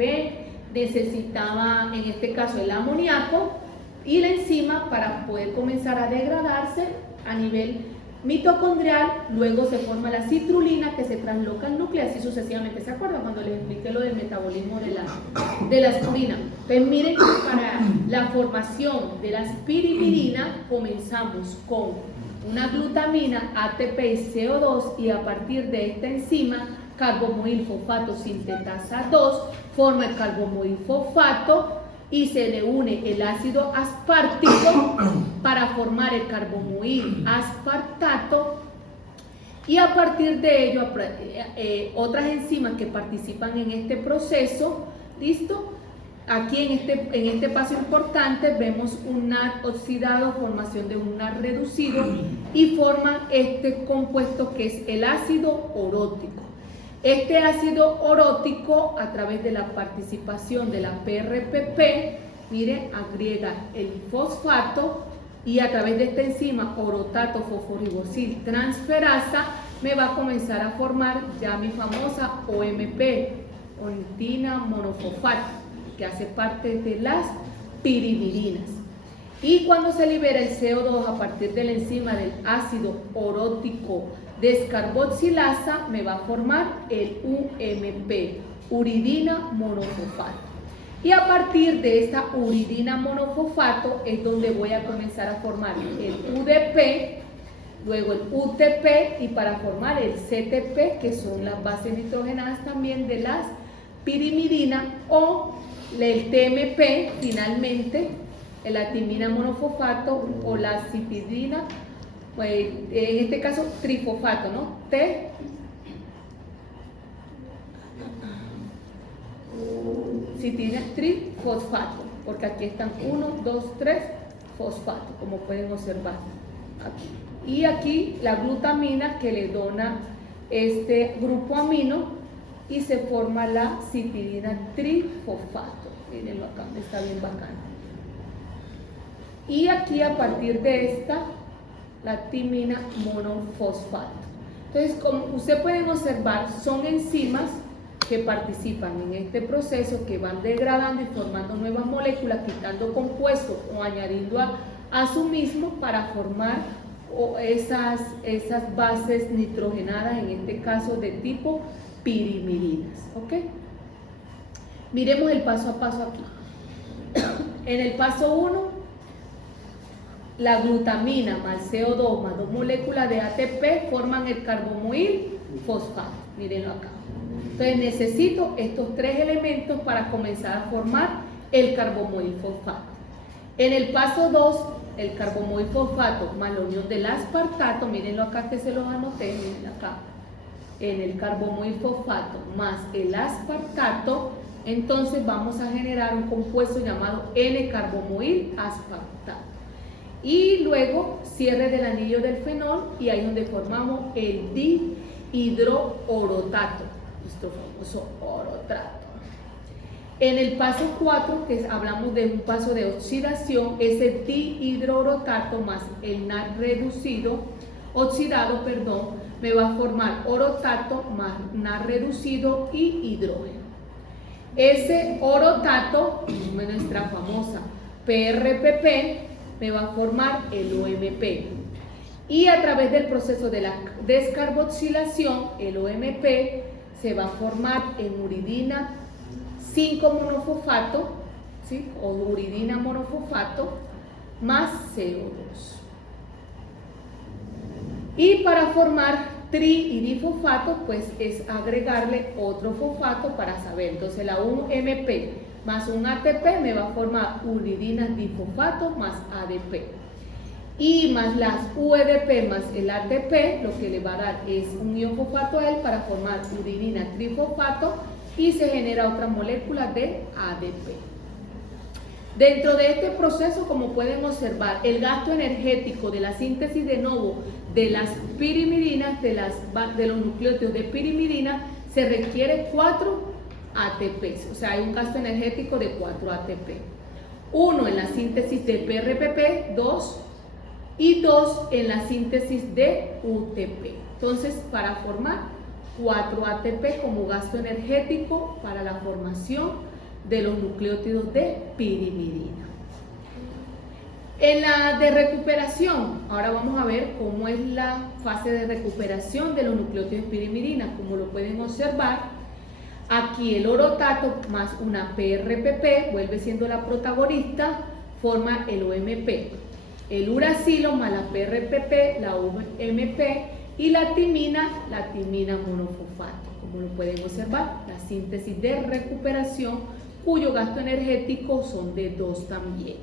necesitaba en este caso el amoníaco y la enzima para poder comenzar a degradarse a nivel mitocondrial. Luego se forma la citrulina que se transloca al núcleo, así sucesivamente. ¿Se acuerdan cuando les expliqué lo del metabolismo de la aspirina? Pues miren que para la formación de la aspirimidina comenzamos con una glutamina, ATP y CO2, y a partir de esta enzima carbomoil fosfato sintetasa 2 forma el carbomoil fosfato y se le une el ácido aspartico para formar el carbomoil aspartato, y a partir de ello otras enzimas que participan en este proceso. ¿Listo? Aquí en este paso importante vemos un NAD oxidado, formación de un NAD reducido, y forman este compuesto que es el ácido orótico. Este ácido orótico, a través de la participación de la PRPP, mire, agrega el fosfato, y a través de esta enzima orotato fosforibosil transferasa me va a comenzar a formar ya mi famosa OMP, orotina monofosfato, que hace parte de las pirimidinas. Y cuando se libera el CO2 a partir de la enzima del ácido orótico descarboxilasa, me va a formar el UMP, uridina monofosfato. Y a partir de esta uridina monofosfato es donde voy a comenzar a formar el UDP, luego el UTP y para formar el CTP, que son las bases nitrogenadas también de las pirimidina, o el TMP finalmente, la timina monofosfato o la citidina, pues, en este caso trifosfato, ¿no? Citidina trifosfato, porque aquí están 1, 2, 3 fosfato, como pueden observar aquí. Y aquí la glutamina que le dona este grupo amino y se forma la citidina trifosfato. Mírenlo acá, está bien bacán. Y aquí a partir de esta, la timina monofosfato. Entonces, como ustedes pueden observar, son enzimas que participan en este proceso, que van degradando y formando nuevas moléculas, quitando compuestos o añadiendo a su mismo para formar esas bases nitrogenadas, en este caso de tipo pirimidinas. ¿Ok? Miremos el paso a paso aquí. En el paso 1, la glutamina más CO2 más 2 moléculas de ATP forman el carbomoil fosfato. Mírenlo acá. Entonces necesito estos 3 elementos para comenzar a formar el carbomoil fosfato. En el paso 2, el carbomoil fosfato más la unión del aspartato, mírenlo acá que se los anoté, miren acá. En el carbomoil fosfato más el aspartato, entonces vamos a generar un compuesto llamado N-carbomoil aspartato. Y luego cierre del anillo del fenol y ahí es donde formamos el dihidroorotato, nuestro famoso orotrato. En el paso 4, que hablamos de un paso de oxidación, ese dihidroorotato más el NAD oxidado, me va a formar orotato más NAD reducido y hidrógeno. Ese orotato, nuestra famosa PRPP, me va a formar el OMP. Y a través del proceso de la descarboxilación, el OMP se va a formar en uridina 5 monofosfato, ¿sí? O uridina monofosfato más CO2. Y para formar tri y difosfato, pues es agregarle otro fosfato para saber. Entonces la UMP más un ATP me va a formar uridina difosfato más ADP. Y más las UEDP más el ATP, lo que le va a dar es un ion fosfato a él para formar uridina trifosfato y se genera otra molécula de ADP. Dentro de este proceso, como pueden observar, el gasto energético de la síntesis de nuevo de las pirimidinas, de los nucleótidos de pirimidina, se requiere 4 ATP, o sea, hay un gasto energético de 4 ATP. 1 en la síntesis de PRPP, 2 y 2 en la síntesis de UTP. Entonces, para formar 4 ATP como gasto energético para la formación de los nucleótidos de pirimidina. En la de recuperación, ahora vamos a ver cómo es la fase de recuperación de los nucleótidos de pirimidina. Como lo pueden observar, aquí el orotato más una PRPP vuelve siendo la protagonista, forma el OMP. El uracilo más la PRPP, la UMP, y la timina monofosfato. Como lo pueden observar, la síntesis de recuperación, cuyo gasto energético son de 2 también.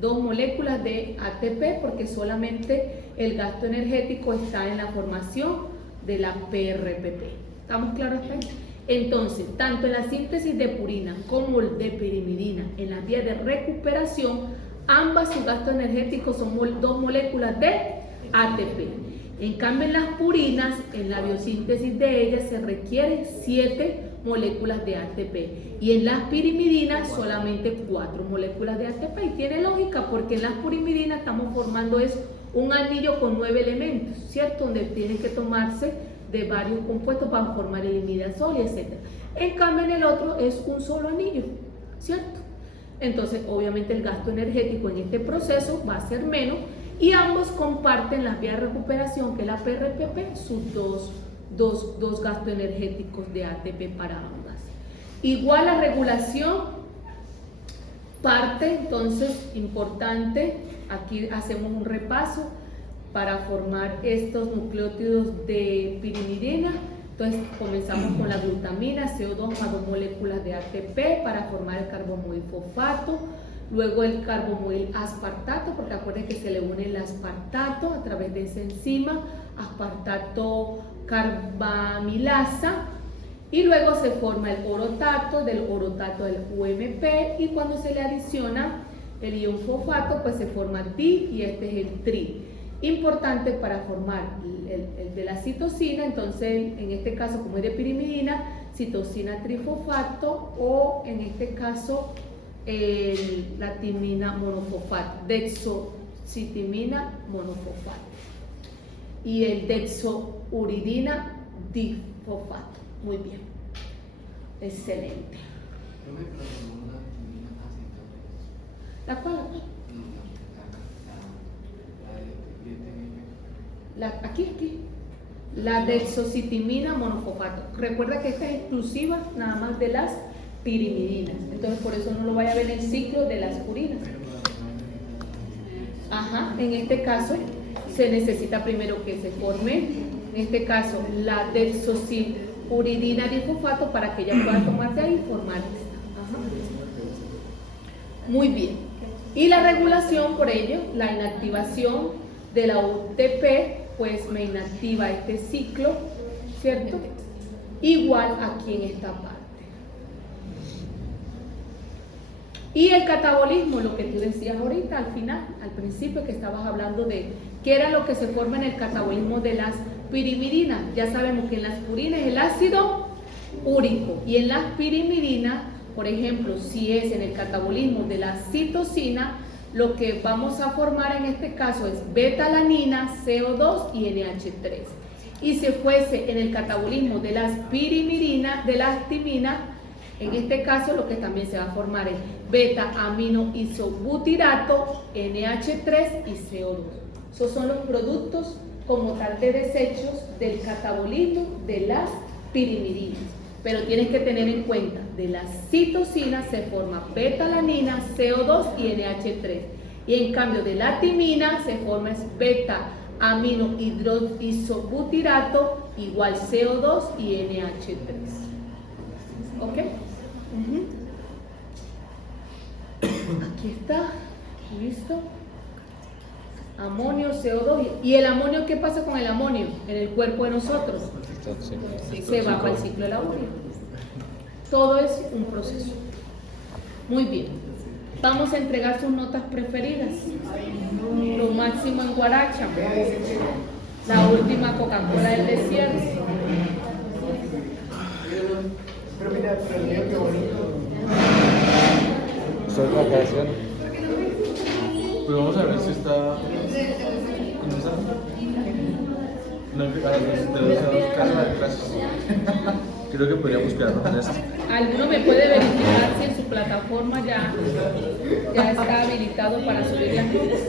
2 moléculas de ATP, porque solamente el gasto energético está en la formación de la PRPP. ¿Estamos claros hasta ahí? Entonces, tanto en la síntesis de purina como de pirimidina, en las vías de recuperación, ambas su gasto energético son 2 moléculas de ATP. En cambio, en las purinas, en la biosíntesis de ellas se requieren 7 moléculas de ATP y en las pirimidinas solamente 4 moléculas de ATP. Y tiene lógica porque en las pirimidinas estamos formando un anillo con 9 elementos, ¿cierto? Donde tienen que tomarse de varios compuestos para formar el imidazol y etc. En cambio, en el otro es un solo anillo, ¿cierto? Entonces, obviamente el gasto energético en este proceso va a ser menos y ambos comparten las vías de recuperación, que es la PRPP, sus dos gastos energéticos de ATP para ambas. Igual la regulación parte, entonces, importante, aquí hacemos un repaso para formar estos nucleótidos de pirimidina. Entonces comenzamos con la glutamina, CO2 más 2 moléculas de ATP para formar el carbomoil fosfato, luego el carbomoil aspartato, porque acuérdense que se le une el aspartato a través de esa enzima, aspartato carbamilasa, y luego se forma el orotato, del orotato el UMP, y cuando se le adiciona el ion fosfato, pues se forma di, y este es el tri. Importante para formar el de la citosina, entonces en este caso como es de pirimidina, citosina trifosfato, o en este caso la timina monofosfato, dexocitimina monofosfato, y el dexouridina difosfato. Muy bien, excelente. ¿La cual? Aquí. La dexocitimina monofosfato. Recuerda que esta es exclusiva nada más de las pirimidinas. Entonces por eso no lo vaya a ver en el ciclo de las purinas. Ajá, en este caso se necesita primero que se forme, en este caso, la dexociuridina difosfato para que ella pueda tomar de ahí y formar esta. Ajá. Muy bien. Y la regulación, por ello, la inactivación de la UTP, pues me inactiva este ciclo, ¿cierto? Igual aquí en esta parte. Y el catabolismo, lo que tú decías ahorita al final, al principio, que estabas hablando de qué era lo que se forma en el catabolismo de las pirimidinas. Ya sabemos que en las purinas es el ácido úrico, y en las pirimidinas, por ejemplo, si es en el catabolismo de la citosina, lo que vamos a formar en este caso es beta-alanina, CO2 y NH3. Y si fuese en el catabolismo de las pirimidinas, de las timinas, en este caso lo que también se va a formar es beta-aminoisobutirato, NH3 y CO2. Esos son los productos como tal de desechos del catabolismo de las pirimidinas. Pero tienes que tener en cuenta, de la citosina se forma beta-alanina, CO2 y NH3. Y en cambio de la timina se forma beta-aminohidroisobutirato igual CO2 y NH3. ¿Ok? Aquí está, listo. Amonio, CO2. ¿Y el amonio qué pasa con el amonio en el cuerpo de nosotros? Se va para el ciclo de la urea. Todo es un proceso. Muy bien. Vamos a entregar sus notas preferidas. Lo máximo en guaracha. La última Coca-Cola del desierto. Pero mira, pero mira qué bonito. Soy vacaciones. Pues vamos a ver si está. No, a las 2 clases. Creo que podríamos quedarnos en esto. ¿Alguno me puede verificar si en su plataforma ya está habilitado para subir las notas?